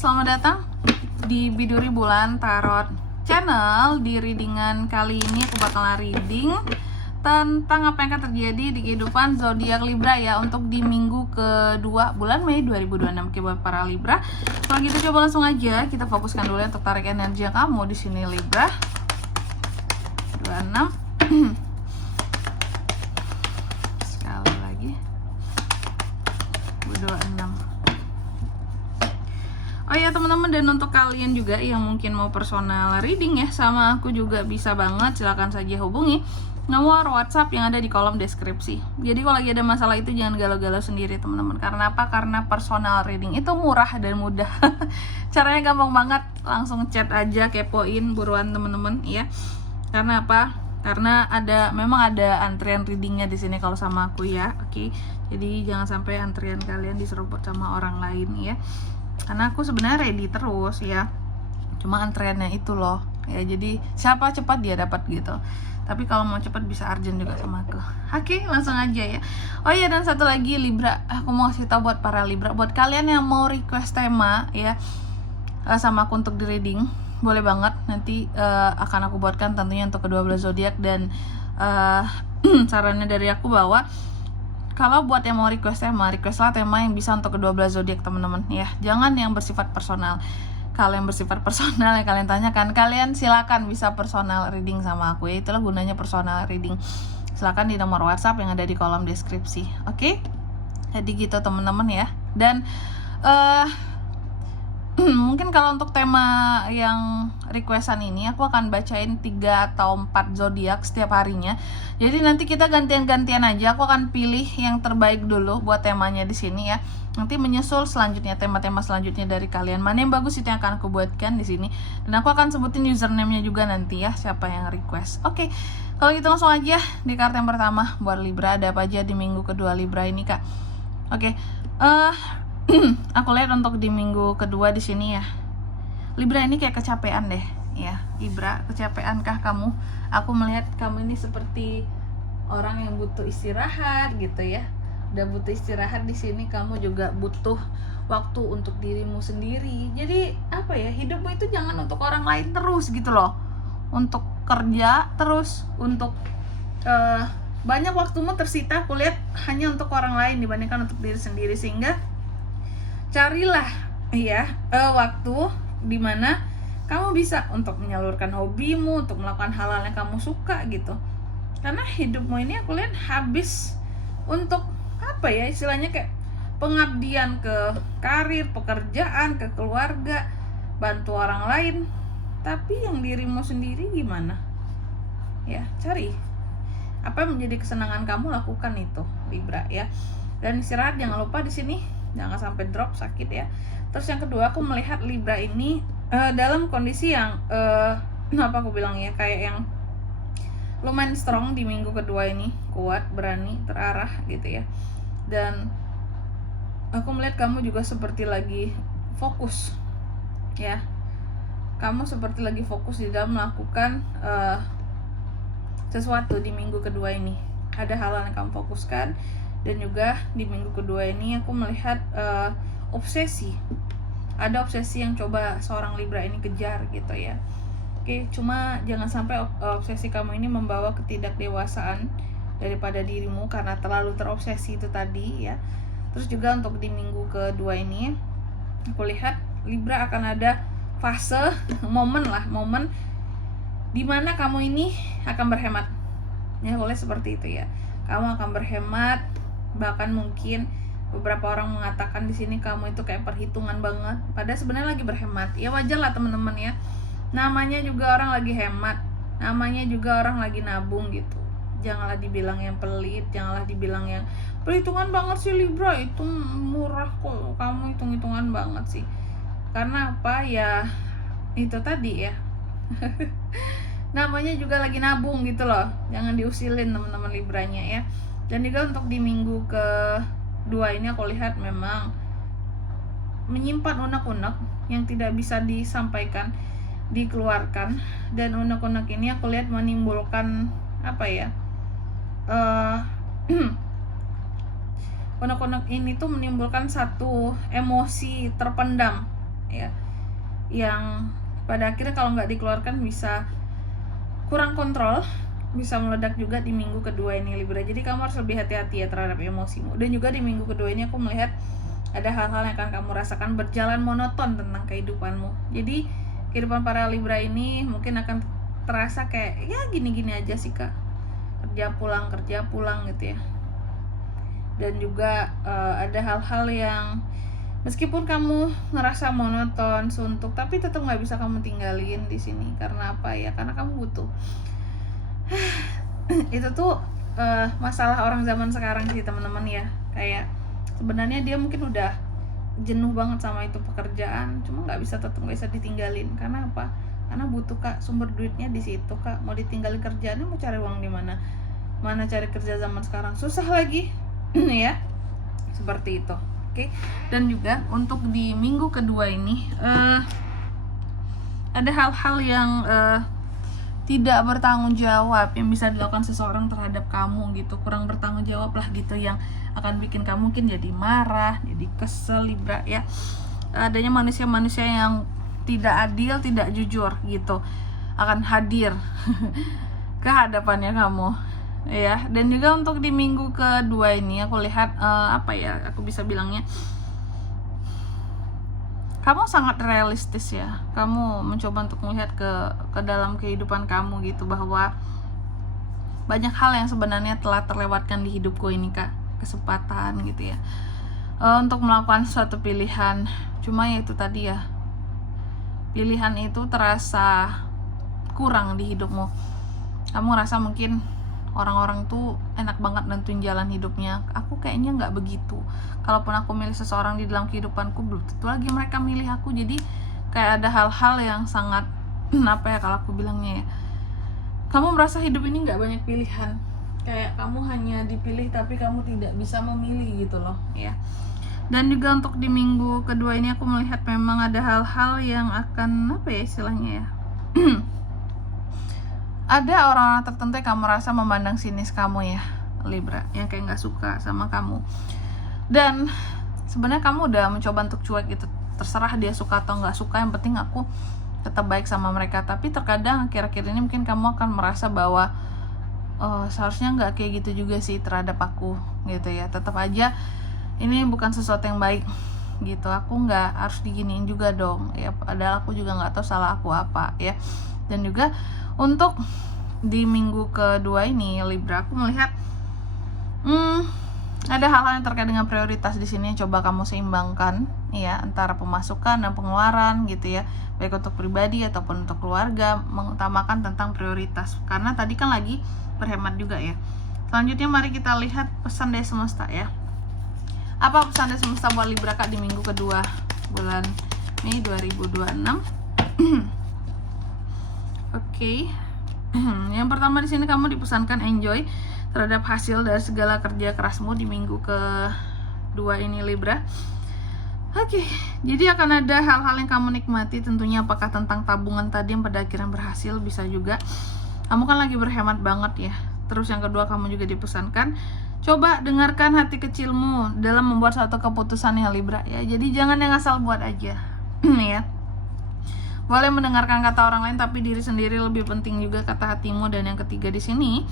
selamat datang di Biduri Bulan Tarot Channel. Di readingan kali ini aku bakalan reading tentang apa yang akan terjadi di kehidupan zodiak Libra ya untuk di minggu kedua bulan Mei 2026 buat para Libra. Kalau gitu coba langsung aja kita fokuskan dulu untuk tarik energi yang kamu di sini Libra. 26 sekali lagi 26. Oh ya teman-teman, dan untuk kalian juga yang mungkin mau personal reading ya sama aku juga bisa banget, silahkan saja hubungi nomor WhatsApp yang ada di kolom deskripsi. Jadi kalau lagi ada masalah itu jangan galau-galau sendiri teman-teman. Karena apa? Karena personal reading itu murah dan mudah. Caranya gampang banget, langsung chat aja, kepoin buruan teman-teman ya. Karena apa? Karena memang ada antrian readingnya di sini kalau sama aku ya. Oke. Jadi jangan sampai antrian kalian diserobot sama orang lain ya. Karena aku sebenarnya ready terus ya, cuma antreannya itu loh ya, jadi siapa cepat dia dapat gitu. Tapi kalau mau cepat bisa urgent juga sama aku. Oke, langsung aja ya. Oh iya, dan satu lagi Libra, aku mau kasih tahu buat para Libra, buat kalian yang mau request tema ya sama aku untuk di reading, boleh banget. Nanti akan aku buatkan tentunya untuk kedua belas zodiak. Dan sarannya dari aku bahwa kalau buat yang mau requestlah tema yang bisa untuk kedua belas zodiak teman-teman ya. Jangan yang bersifat personal. Kalau yang bersifat personal yang kalian tanyakan, kalian silakan bisa personal reading sama aku ya. Itulah gunanya personal reading. Silakan di nomor WhatsApp yang ada di kolom deskripsi. Oke? Jadi gitu teman-teman ya. Dan mungkin kalau untuk tema yang requestan ini aku akan bacain 3 atau 4 zodiak setiap harinya. Jadi nanti kita gantian-gantian aja. Aku akan pilih yang terbaik dulu buat temanya di sini ya. Nanti menyusul selanjutnya tema-tema selanjutnya dari kalian. Mana yang bagus itu yang akan aku buatkan di sini. Dan aku akan sebutin username-nya juga nanti ya, siapa yang request. Oke. Kalau gitu langsung aja di kartu yang pertama buat Libra, ada apa aja di minggu kedua Libra ini, Kak. Oke. Aku lihat untuk di minggu kedua di sini ya, Libra ini kayak kecapean deh ya. Libra, kecapeankah kamu? Aku melihat kamu ini seperti orang yang butuh istirahat gitu ya. Udah butuh istirahat di sini, kamu juga butuh waktu untuk dirimu sendiri. Jadi apa ya, hidupmu itu jangan untuk orang lain terus gitu loh. Untuk kerja terus, untuk banyak waktumu tersita aku lihat hanya untuk orang lain dibandingkan untuk diri sendiri. Sehingga carilah ya waktu dimana kamu bisa untuk menyalurkan hobimu, untuk melakukan hal-hal yang kamu suka gitu. Karena hidupmu ini aku lihat habis untuk apa ya, istilahnya kayak pengabdian ke karir, pekerjaan, ke keluarga, bantu orang lain. Tapi yang dirimu sendiri gimana? Ya, cari apa yang menjadi kesenangan kamu, lakukan itu Libra ya. Dan istirahat jangan lupa di sini, jangan sampai drop sakit ya. Terus yang kedua, aku melihat Libra ini dalam kondisi yang apa aku bilang ya, kayak yang lumayan strong di minggu kedua ini, kuat, berani, terarah gitu ya. Dan aku melihat kamu juga seperti lagi fokus ya. Kamu seperti lagi fokus di dalam melakukan sesuatu di minggu kedua ini. Ada hal yang kamu fokuskan. Dan juga di minggu kedua ini aku melihat obsesi. Ada obsesi yang coba seorang Libra ini kejar gitu ya. Oke, cuma jangan sampai obsesi kamu ini membawa ketidakdewasaan daripada dirimu karena terlalu terobsesi itu tadi ya. Terus juga untuk di minggu kedua ini aku lihat Libra akan ada fase momen dimana kamu ini akan berhemat. Ya, boleh seperti itu ya. Kamu akan berhemat. Bahkan mungkin beberapa orang mengatakan di sini kamu itu kayak perhitungan banget, padahal sebenarnya lagi berhemat. Ya wajar lah teman-teman ya. Namanya juga orang lagi hemat, namanya juga orang lagi nabung gitu. Janganlah dibilang yang pelit, janganlah dibilang yang perhitungan banget sih Libra, itu murah kok, kamu hitung-hitungan banget sih. Karena apa ya, itu tadi ya. Namanya juga lagi nabung gitu loh. Jangan diusilin teman-teman Libranya ya. Dan juga untuk di minggu kedua ini aku lihat memang menyimpan unek-unek yang tidak bisa disampaikan, dikeluarkan. Dan unek-unek ini aku lihat menimbulkan apa ya, unek-unek ini tuh menimbulkan satu emosi terpendam ya, yang pada akhirnya kalau nggak dikeluarkan bisa kurang kontrol, bisa meledak juga di minggu kedua ini Libra. Jadi kamu harus lebih hati-hati ya terhadap emosimu. Dan juga di minggu kedua ini aku melihat ada hal-hal yang akan kamu rasakan berjalan monoton tentang kehidupanmu. Jadi kehidupan para Libra ini mungkin akan terasa kayak ya gini-gini aja sih kak, kerja pulang gitu ya. Dan juga ada hal-hal yang meskipun kamu ngerasa monoton, suntuk, tapi tetap nggak bisa kamu tinggalin di sini. Karena apa ya? Karena kamu butuh. Itu tuh masalah orang zaman sekarang sih teman-teman ya. Kayak sebenarnya dia mungkin udah jenuh banget sama itu pekerjaan, cuma tetap nggak bisa ditinggalin. Karena apa? Karena butuh kak, sumber duitnya di situ kak. Mau ditinggalin kerjaannya, mau cari uang di mana? Mana cari kerja zaman sekarang susah lagi, ya. Seperti itu. Oke. Dan juga untuk di minggu kedua ini ada hal-hal yang tidak bertanggung jawab yang bisa dilakukan seseorang terhadap kamu gitu, kurang bertanggung jawab lah gitu, yang akan bikin kamu mungkin jadi marah, jadi kesel Libra ya. Adanya manusia-manusia yang tidak adil, tidak jujur gitu akan hadir ke hadapannya kamu ya. Dan juga untuk di minggu kedua ini aku lihat aku bisa bilangnya kamu sangat realistis ya. Kamu mencoba untuk melihat ke dalam kehidupan kamu gitu, bahwa banyak hal yang sebenarnya telah terlewatkan di hidupku ini kak, kesempatan gitu ya, untuk melakukan suatu pilihan. Cuma ya itu tadi ya, pilihan itu terasa kurang di hidupmu. Kamu rasa mungkin orang-orang tuh enak banget nentuin jalan hidupnya. Aku kayaknya nggak begitu. Kalaupun aku milih seseorang di dalam kehidupanku, belum tentu lagi mereka milih aku. Jadi kayak ada hal-hal yang sangat kalau aku bilangnya ya, kamu merasa hidup ini nggak banyak pilihan. Kayak kamu hanya dipilih tapi kamu tidak bisa memilih gitu loh ya. Dan juga untuk di minggu kedua ini aku melihat memang ada hal-hal yang akan istilahnya ya ada orang-orang tertentu yang kamu rasa memandang sinis kamu ya Libra, yang kayak nggak suka sama kamu. Dan sebenarnya kamu udah mencoba untuk cuek gitu, terserah dia suka atau nggak suka, yang penting aku tetap baik sama mereka. Tapi terkadang akhir-akhir ini mungkin kamu akan merasa bahwa seharusnya nggak kayak gitu juga sih terhadap aku gitu ya. Tetap aja ini bukan sesuatu yang baik gitu, aku nggak harus diginiin juga dong ya, padahal aku juga nggak tahu salah aku apa ya. Dan juga untuk di minggu kedua ini Libra, aku melihat ada hal-hal yang terkait dengan prioritas di sini. Coba kamu seimbangkan ya antara pemasukan dan pengeluaran gitu ya, baik untuk pribadi ataupun untuk keluarga, mengutamakan tentang prioritas. Karena tadi kan lagi berhemat juga ya. Selanjutnya mari kita lihat pesan dari semesta ya. Apa pesan dari semesta buat Libra kak di minggu kedua bulan Mei 2026? Oke. Yang pertama di sini kamu dipesankan enjoy terhadap hasil dari segala kerja kerasmu di minggu kedua ini Libra. Oke, jadi akan ada hal-hal yang kamu nikmati tentunya, apakah tentang tabungan tadi yang pada akhirnya berhasil, bisa juga kamu kan lagi berhemat banget ya. Terus yang kedua kamu juga dipesankan coba dengarkan hati kecilmu dalam membuat suatu keputusan ya Libra ya. Jadi jangan yang asal buat aja ya. Boleh mendengarkan kata orang lain, tapi diri sendiri lebih penting juga kata hatimu. Dan yang ketiga di sini,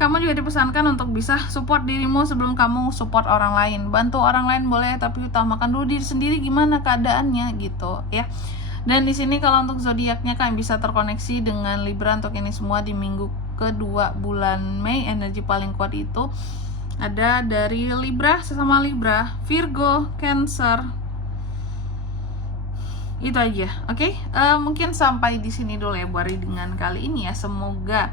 kamu juga dipesankan untuk bisa support dirimu sebelum kamu support orang lain. Bantu orang lain boleh, tapi utamakan dulu diri sendiri gimana keadaannya gitu ya. Dan di sini kalau untuk zodiaknya kalian bisa terkoneksi dengan Libra untuk ini semua di minggu kedua bulan Mei. Energi paling kuat itu ada dari Libra, sesama Libra, Virgo, Cancer. Itu aja, oke? Mungkin sampai di sini dulu ya buat readingan kali ini ya. Semoga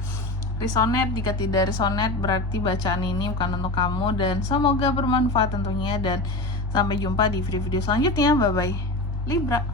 resonate. Jika tidak resonate berarti bacaan ini bukan untuk kamu, dan semoga bermanfaat tentunya. Dan sampai jumpa di video-video selanjutnya. Bye bye Libra.